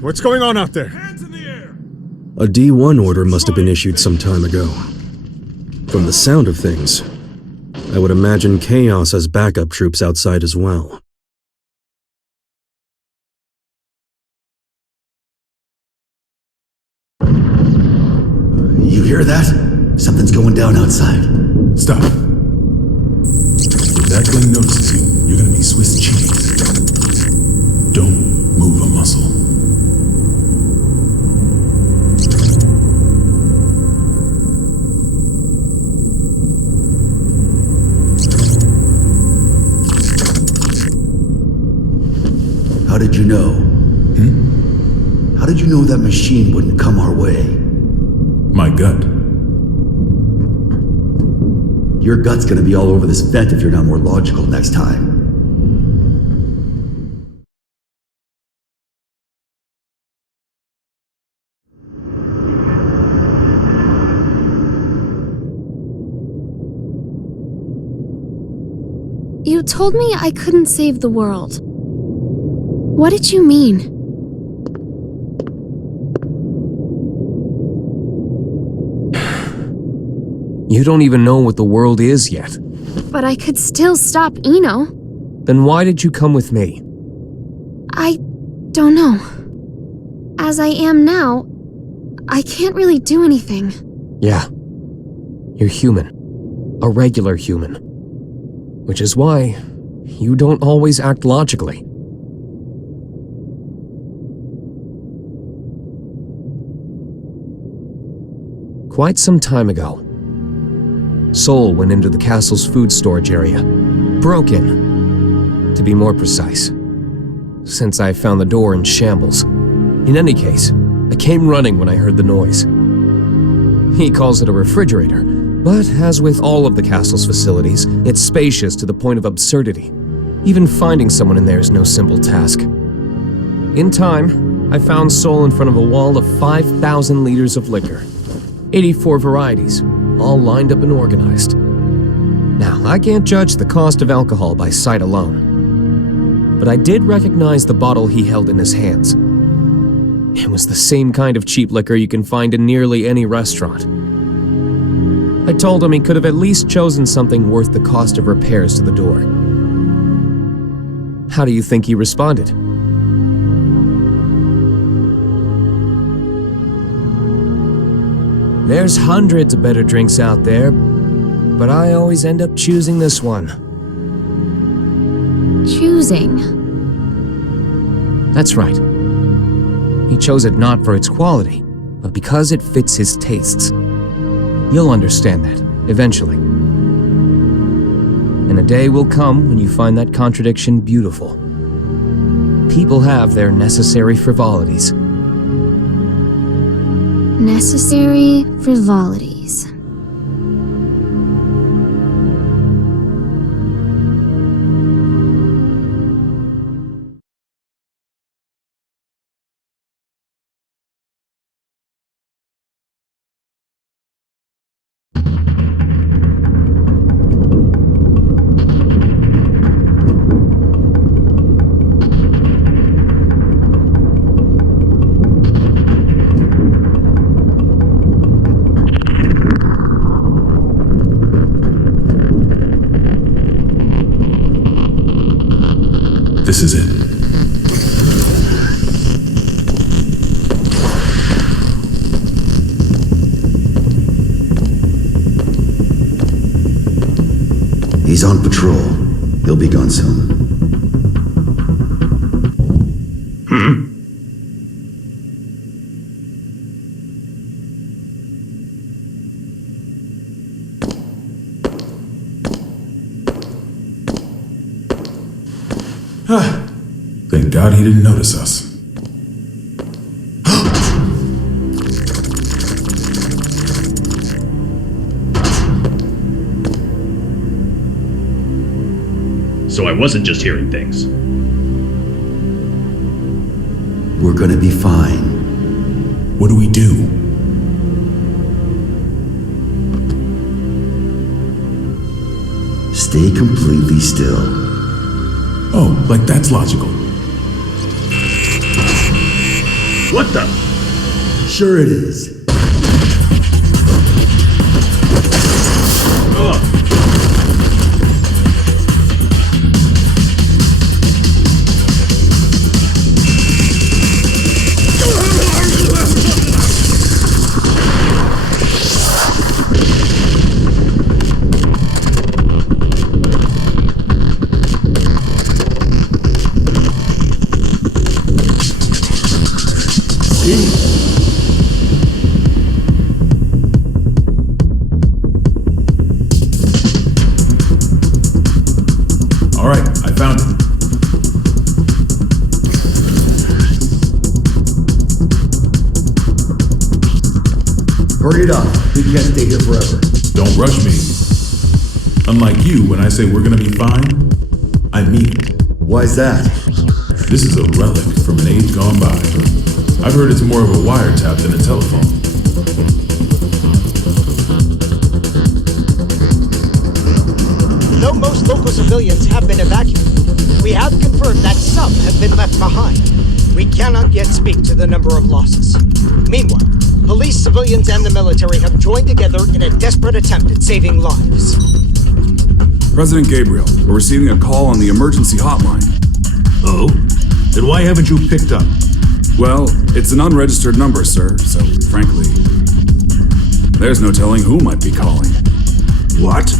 What's going on out there? Hands in the air! A D1 order must have been issued some time ago. From the sound of things, I would imagine Chaos has backup troops outside as well. You hear that? Something's going down outside. Stop. If that thing notices you, you're gonna be Swiss cheese. Don't move a muscle. How did you know? How did you know that machine wouldn't come our way? My gut. Your gut's gonna be all over this vent if you're not more logical next time. You told me I couldn't save the world. What did you mean? You don't even know what the world is yet. But I could still stop Eno. Then why did you come with me? I don't know. As I am now, I can't really do anything. Yeah. You're human. A regular human. Which is why you don't always act logically. Quite some time ago, Sol went into the castle's food storage area. Broke in, to be more precise. Since I found the door in shambles. In any case, I came running when I heard the noise. He calls it a refrigerator, but as with all of the castle's facilities, it's spacious to the point of absurdity. Even finding someone in there is no simple task. In time, I found Sol in front of a wall of 5,000 liters of liquor. 84 varieties, all lined up and organized. Now, I can't judge the cost of alcohol by sight alone, but I did recognize the bottle he held in his hands. It was the same kind of cheap liquor you can find in nearly any restaurant. I told him he could have at least chosen something worth the cost of repairs to the door. How do you think he responded? There's hundreds of better drinks out there, but I always end up choosing this one. Choosing? That's right. He chose it not for its quality, but because it fits his tastes. You'll understand that, eventually. And a day will come when you find that contradiction beautiful. People have their necessary frivolities. Necessary frivolities. This is it. He's on patrol. He'll be gone soon. Thank God he didn't notice us. So I wasn't just hearing things. We're gonna be fine. What do we do? Stay completely still. Oh, like that's logical. What the? Sure it is. All right, I found it. Hurry it up. We can't stay here forever. Don't rush me. Unlike you, when I say we're gonna be fine, I mean it. Why's that? This is a relic from an age gone by. I've heard it's more of a wiretap than a telephone. Though most local civilians have been evacuated, we have confirmed that some have been left behind. We cannot yet speak to the number of losses. Meanwhile, police, civilians, and the military have joined together in a desperate attempt at saving lives. President Gabriel, we're receiving a call on the emergency hotline. Oh? Then why haven't you picked up? Well, it's an unregistered number, sir, so frankly, there's no telling who might be calling. What?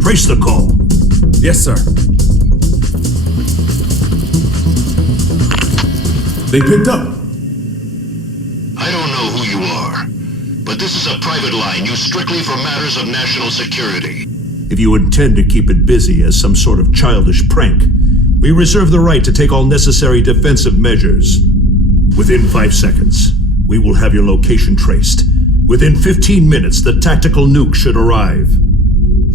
Trace the call. Yes, sir. They picked up. I don't know who you are, but this is a private line used strictly for matters of national security. If you intend to keep it busy as some sort of childish prank, we reserve the right to take all necessary defensive measures. Within 5 seconds, we will have your location traced. Within 15 minutes, the tactical nuke should arrive.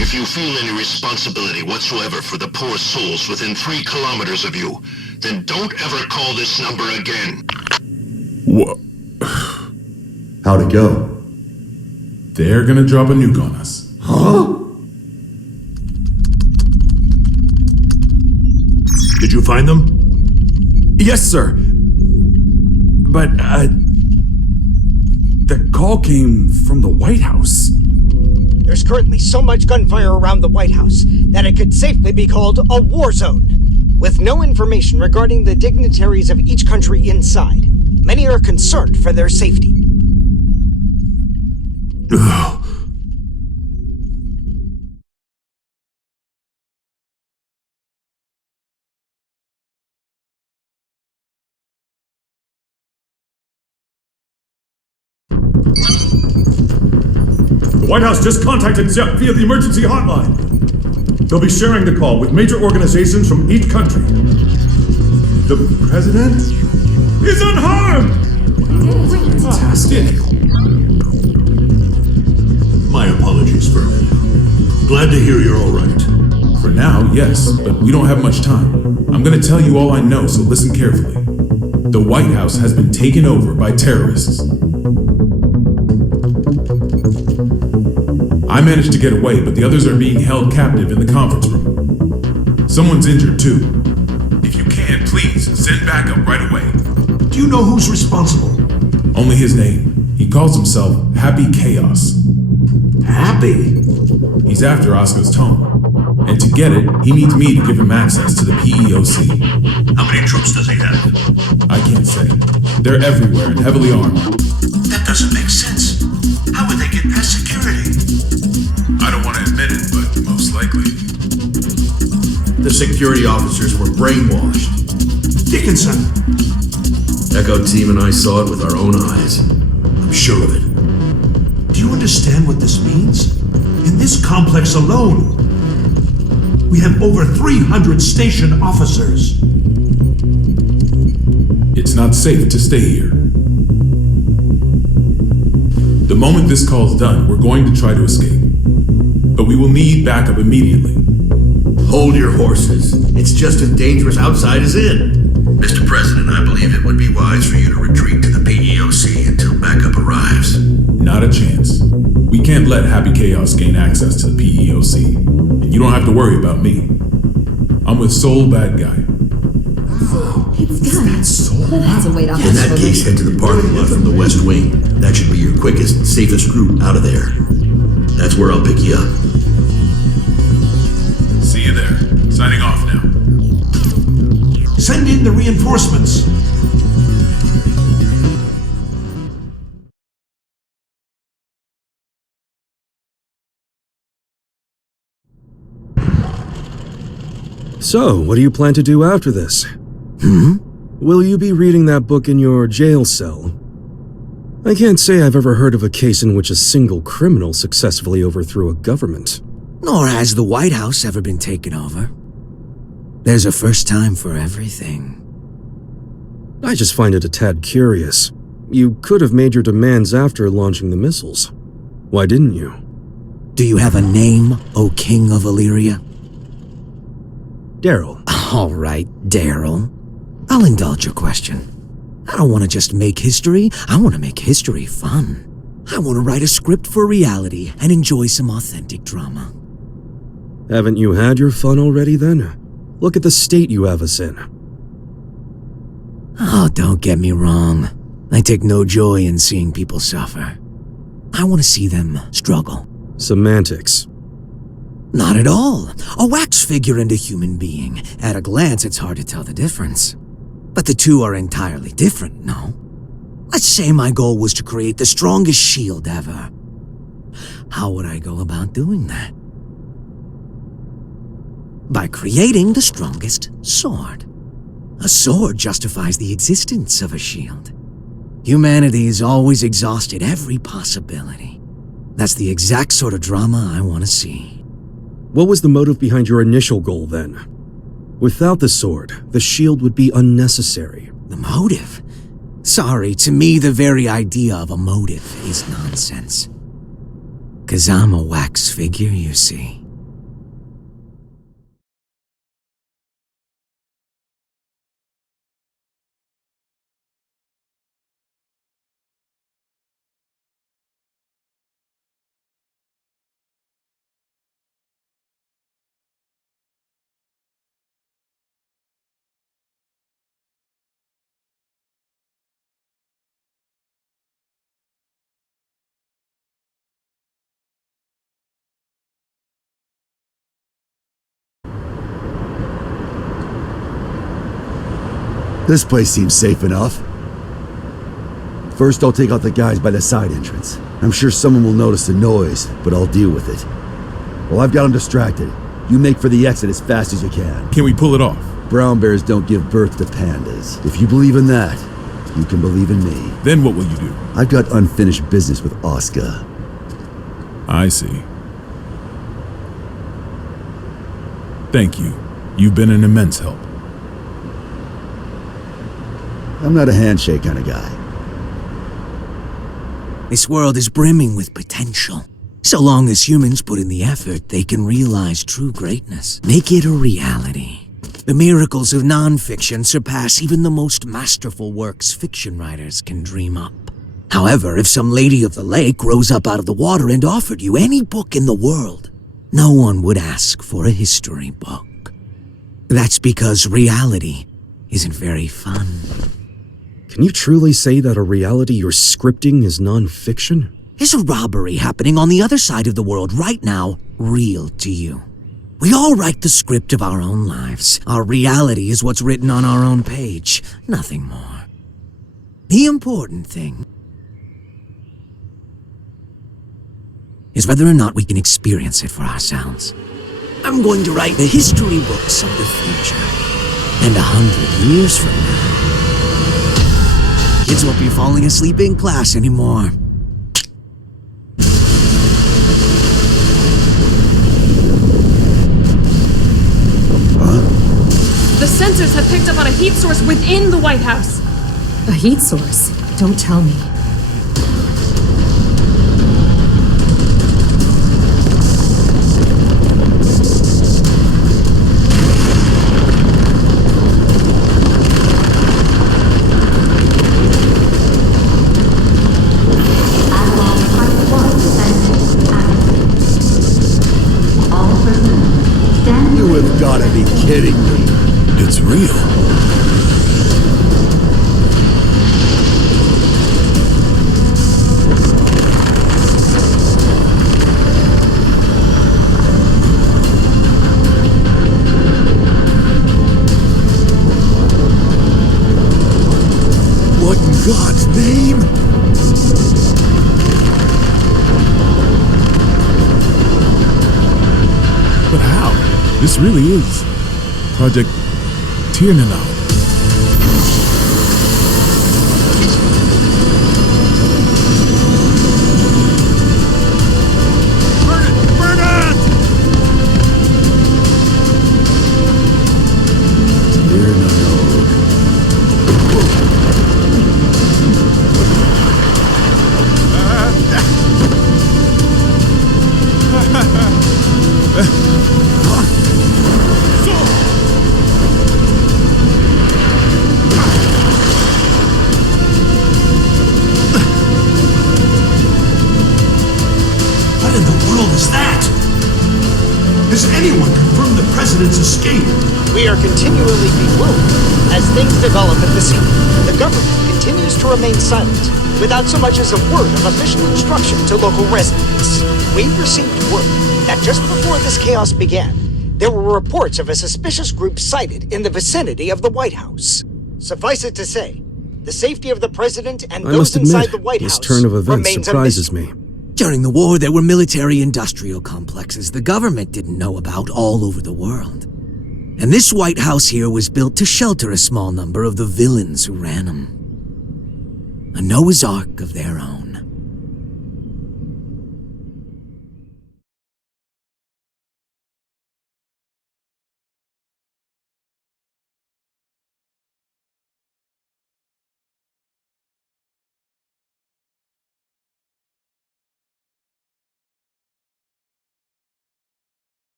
If you feel any responsibility whatsoever for the poor souls within 3 kilometers of you, then don't ever call this number again. What? How'd it go? They're gonna drop a nuke on us. Huh? Did you find them? Yes, sir. But, the call came from the White House. There's currently so much gunfire around the White House that it could safely be called a war zone. With no information regarding the dignitaries of each country inside, many are concerned for their safety. The White House just contacted Zepp via the emergency hotline. They'll be sharing the call with major organizations from each country. The president is unharmed! Fantastic. My apologies, Furman. Glad to hear you're all right. For now, yes, but we don't have much time. I'm gonna tell you all I know, so listen carefully. The White House has been taken over by terrorists. I managed to get away, but the others are being held captive in the conference room. Someone's injured too. If you can, please send backup right away. Do you know who's responsible? Only his name. He calls himself Happy Chaos. Happy? He's after Oscar's tome. And to get it, he needs me to give him access to the PEOC. How many troops does he have? I can't say. They're everywhere and heavily armed. That doesn't make sense. How would they get past security? I don't want to admit it, but most likely. The security officers were brainwashed. Dickinson! Echo Team and I saw it with our own eyes. I'm sure of it. Do you understand what this means? In this complex alone, we have over 300 station officers. It's not safe to stay here. The moment this call's done, we're going to try to escape. But we will need backup immediately. Hold your horses. It's just as dangerous outside as in. Mr. President, I believe it would be wise for you to retreat to the PEOC until backup arrives. Not a chance. We can't let Happy Chaos gain access to the PEOC. And you don't have to worry about me. I'm with Soul Bad Guy. It's gun. Soul? That's a weight off In his that shoulders. case, head to the parking lot from the west wing. That should be your quickest and safest route out of there. That's where I'll pick you up. See you there. Signing off now. Send in the reinforcements. So, what do you plan to do after this? Will you be reading that book in your jail cell? I can't say I've ever heard of a case in which a single criminal successfully overthrew a government. Nor has the White House ever been taken over. There's a first time for everything. I just find it a tad curious. You could have made your demands after launching the missiles. Why didn't you? Do you have a name, O King of Illyria? Daryl. All right, Daryl. I'll indulge your question. I don't want to just make history, I want to make history fun. I want to write a script for reality and enjoy some authentic drama. Haven't you had your fun already then? Look at the state you have us in. Oh, don't get me wrong. I take no joy in seeing people suffer. I want to see them struggle. Semantics. Not at all. A wax figure and a human being. At a glance, it's hard to tell the difference. But the two are entirely different, no? Let's say my goal was to create the strongest shield ever. How would I go about doing that? By creating the strongest sword. A sword justifies the existence of a shield. Humanity's always exhausted every possibility. That's the exact sort of drama I want to see. What was the motive behind your initial goal then? Without the sword, the shield would be unnecessary. The motive? Sorry, to me the very idea of a motive is nonsense. 'Cause I'm a wax figure, you see. This place seems safe enough. First, I'll take out the guys by the side entrance. I'm sure someone will notice the noise, but I'll deal with it. While I've got them distracted, you make for the exit as fast as you can. Can we pull it off? Brown bears don't give birth to pandas. If you believe in that, you can believe in me. Then what will you do? I've got unfinished business with Oscar. I see. Thank you. You've been an immense help. I'm not a handshake kind of guy. This world is brimming with potential. So long as humans put in the effort, they can realize true greatness. Make it a reality. The miracles of non-fiction surpass even the most masterful works fiction writers can dream up. However, if some lady of the lake rose up out of the water and offered you any book in the world, no one would ask for a history book. That's because reality isn't very fun. Can you truly say that a reality you're scripting is non-fiction? Is a robbery happening on the other side of the world right now real to you? We all write the script of our own lives. Our reality is what's written on our own page, nothing more. The important thing is whether or not we can experience it for ourselves. I'm going to write the history books of the future. And 100 years from now, kids won't be falling asleep in class anymore. The sensors have picked up on a heat source within the White House. A heat source? Don't tell me. You have got gotta be kidding me. It's real. What in God's name? But how? This really is Project Tirnanov. What in the world is that? Has anyone confirmed the president's escape? We are continually bewildered as things develop at the scene. The government continues to remain silent, without so much as a word of official instruction to local residents. We received word that just before this chaos began, there were reports of a suspicious group sighted in the vicinity of the White House. Suffice it to say, the safety of the president and I those must inside admit, the White this House turn of events remains a surprises mystery. me. During the war, there were military-industrial complexes the government didn't know about all over the world. And this White House here was built to shelter a small number of the villains who ran them. A Noah's Ark of their own.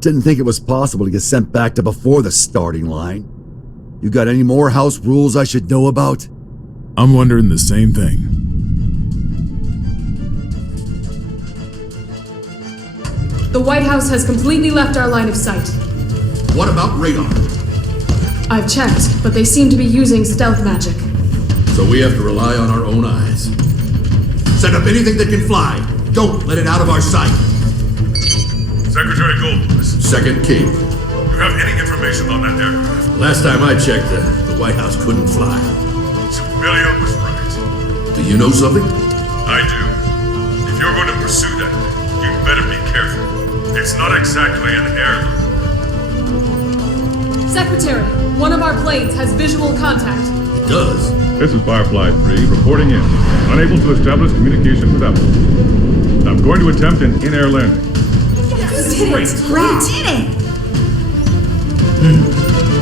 Didn't think it was possible to get sent back to before the starting line. You got any more house rules I should know about? I'm wondering the same thing. The White House has completely left our line of sight. What about radar? I've checked, but they seem to be using stealth magic. So we have to rely on our own eyes. Send up anything that can fly. Don't let it out of our sight. Secretary Goldfuss, Second Key. you have any information on that aircraft? Last time I checked, the White House couldn't fly. Civilian was right. Do you know something? I do. If you're going to pursue that, you better be careful. It's not exactly an heirloom. Secretary, one of our planes has visual contact. It does. This is Firefly 3, reporting in. Unable to establish communication with Apple. I'm going to attempt an in-air landing. Great.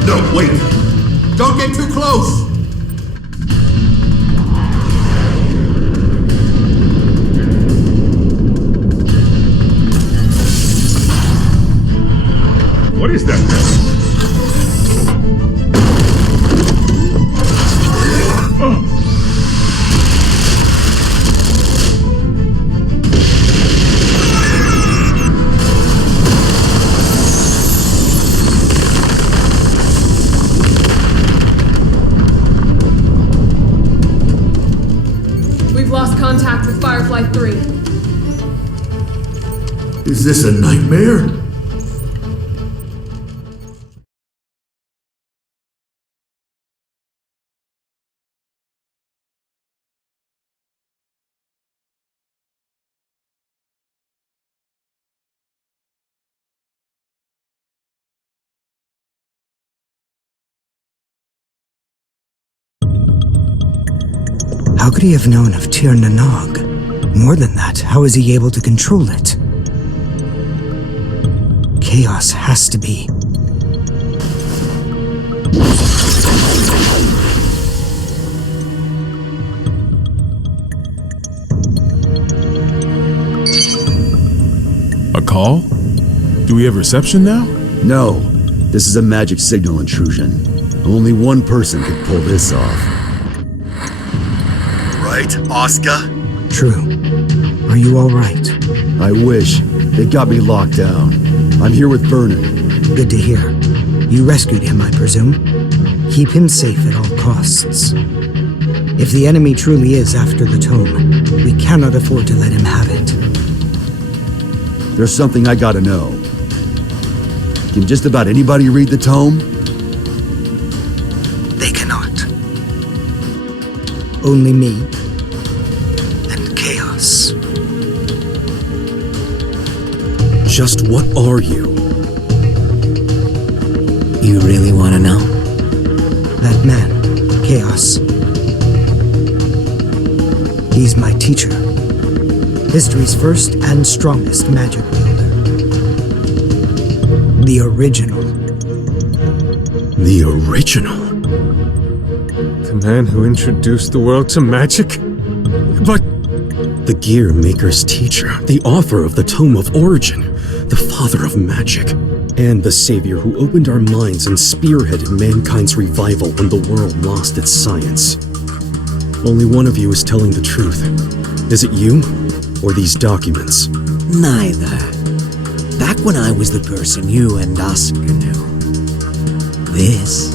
No, wait. Don't get too close. What is that? We've lost contact with Firefly 3. Is this a nightmare? How could he have known of Tir Nanog? More than that, how is he able to control it? Chaos has to be. all? Do we have reception now? No. This is a magic signal intrusion. Only one person could pull this off. Right, Oscar? True. Are you all right? I wish. They got me locked down. I'm here with Vernon. Good to hear. You rescued him, I presume? Keep him safe at all costs. If the enemy truly is after the tome, we cannot afford to let him have it. There's something I gotta know. Can just about anybody read the tome? They cannot. Only me and Chaos. Just what are you? You really want to know? That man, Chaos. He's my teacher. History's first and strongest magic wielder. The original. The original? The man who introduced the world to magic? But... The Gear Maker's teacher, the author of the Tome of Origin, the father of magic, and the savior who opened our minds and spearheaded mankind's revival when the world lost its science. Only one of you is telling the truth. Is it you, or these documents? Neither. Back when I was the person you and Oscar knew, this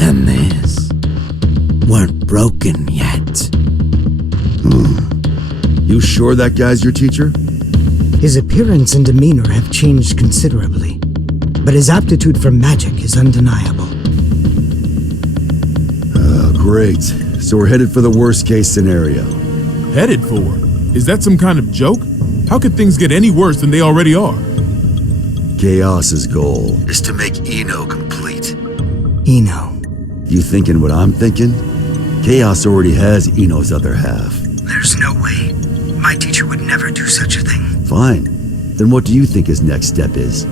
and this weren't broken yet. You sure that guy's your teacher? His appearance and demeanor have changed considerably, but his aptitude for magic is undeniable. Great. So we're headed for the worst case scenario. Headed for? Is that some kind of joke? How could things get any worse than they already are? Chaos's goal is to make Eno complete. Eno. You thinking what I'm thinking? Chaos already has Eno's other half. There's no way. My teacher would never do such a thing. Fine. Then what do you think his next step is?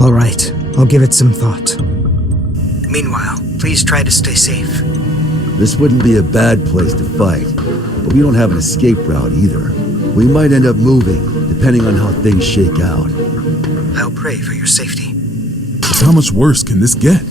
All right. I'll give it some thought. Meanwhile, please try to stay safe. This wouldn't be a bad place to fight, but we don't have an escape route either. We might end up moving, depending on how things shake out. I'll pray for your safety. How much worse can this get?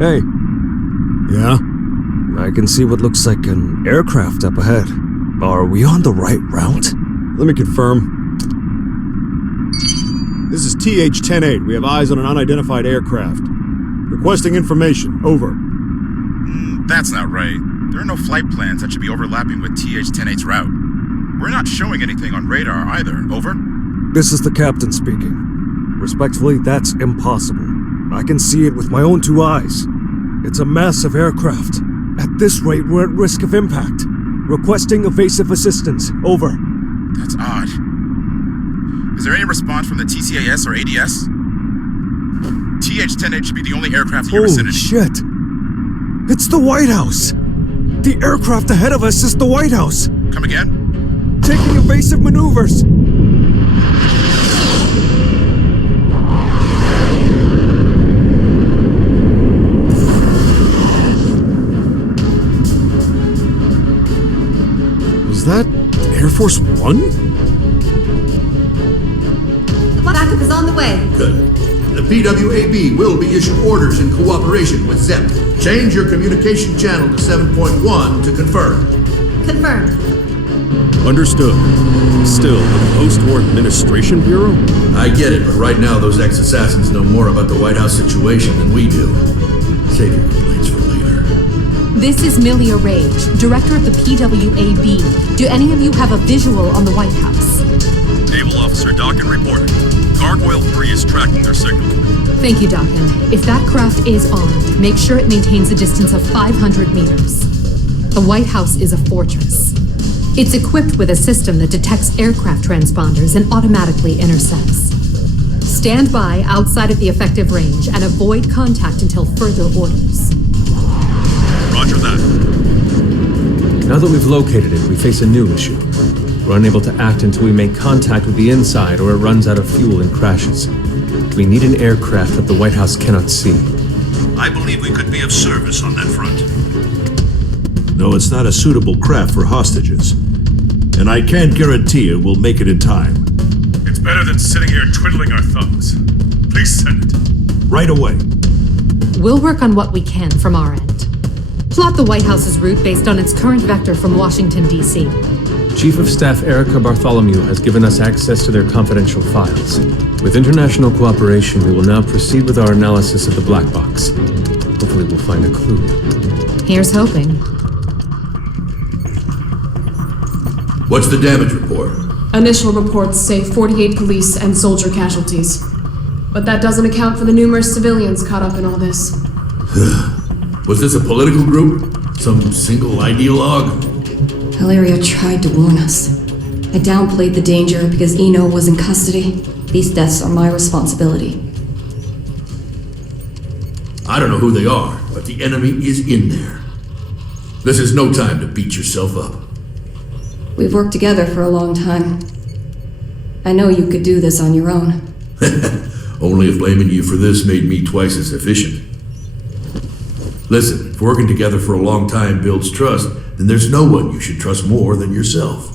Hey. Yeah? I can see what looks like an aircraft up ahead. Are we on the right route? Let me confirm. This is TH-108. We have eyes on an unidentified aircraft. Requesting information. Over. That's not right. There are no flight plans that should be overlapping with TH-108's route. We're not showing anything on radar either. Over. This is the captain speaking. Respectfully, that's impossible. I can see it with my own two eyes. It's a massive aircraft. At this rate, we're at risk of impact. Requesting evasive assistance. Over. That's odd. Is there any response from the TCAS or ADS? TH-108 should be the only aircraft in your vicinity. Holy shit! It's the White House! The aircraft ahead of us is the White House! Come again? Taking evasive maneuvers! Is that Air Force One? The backup is on the way. Good. The PWAB will be issuing orders in cooperation with ZEP. Change your communication channel to 7.1 to confirm. Confirmed. Understood. Still, the Post-War Administration Bureau? I get it, but right now those ex-assassins know more about the White House situation than we do. Save your complaints for later. This is Milia Rage, director of the PWAB. Do any of you have a visual on the White House? Naval Officer Dawkin reporting. Gargoyle 3 is tracking their signal. Thank you, Dawkin. If that craft is armed, make sure it maintains a distance of 500 meters. The White House is a fortress. It's equipped with a system that detects aircraft transponders and automatically intercepts. Stand by outside of the effective range and avoid contact until further orders. Roger that. Now that we've located it, we face a new issue. We're unable to act until we make contact with the inside or it runs out of fuel and crashes. We need an aircraft that the White House cannot see. I believe we could be of service on that front. No, it's not a suitable craft for hostages. And I can't guarantee it will make it in time. It's better than sitting here twiddling our thumbs. Please send it. Right away. We'll work on what we can from our end. Plot the White House's route based on its current vector from Washington, D.C. Chief of Staff Erica Bartholomew has given us access to their confidential files. With international cooperation, we will now proceed with our analysis of the black box. Hopefully we'll find a clue. Here's hoping. What's the damage report? Initial reports say 48 police and soldier casualties. But that doesn't account for the numerous civilians caught up in all this. Was this a political group? Some single ideologue? Hilaria tried to warn us. I downplayed the danger because Eno was in custody. These deaths are my responsibility. I don't know who they are, but the enemy is in there. This is no time to beat yourself up. We've worked together for a long time. I know you could do this on your own. Only if blaming you for this made me twice as efficient. Listen, if working together for a long time builds trust, then there's no one you should trust more than yourself.